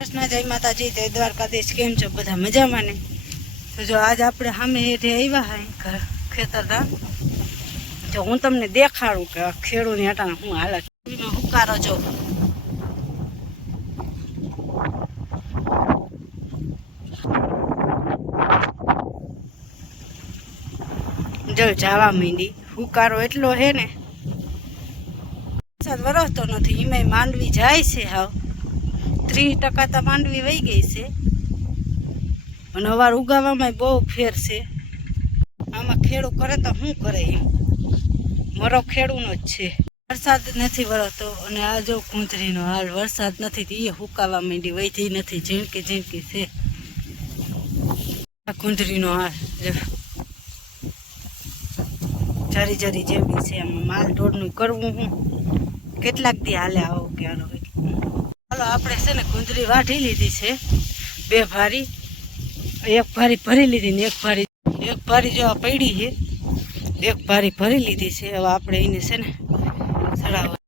કૃષ્ણ જય માતાજી, જય દ્વારકાધીશ। કેમ છો બધા? મજામાં ને? તો જો આજ આપણે સામે હેઠે આવ્યા હે ખેતરના। જો હું તમને દેખાડું કે ખેડૂની હટાણે હું હાલત હુકારો જો જો જાવા માંડી। હુકારો એટલો હે ને, વરસાદ વરસતો નથી, એમાંય માંડવી જાય છે। હાવ 30% તો માંડવી વહી ગઈ છે અને અવાર ઉગાવામાં બહુ ફેર છે। આમાં ખેડૂ કરે તો શું કરે, એમ મરો ખેડૂનો જ છે। વરસાદ નથી વરસતો અને આ જો કુંતરીનો હાલ, વરસાદ નથી તો એ હુકાવા માંડી, વધી નથી, ઝીણકી ઝીણકી છે આ કુંતરીનો હાલ। જરી જરી જેવી છે, આમાં માલ ઢોરનું કરવું હું કેટલાક દી હાલે આવો ક્યારો। ચાલો આપણે છે ને કુંતરી વાઢી લીધી છે, 2 ભારી, એક ભારી ભરી લીધી ને એક ભારી જો પડી છે, એક ભારી ભરી લીધી છે। હવે આપણે એને છે ને ચડાવવા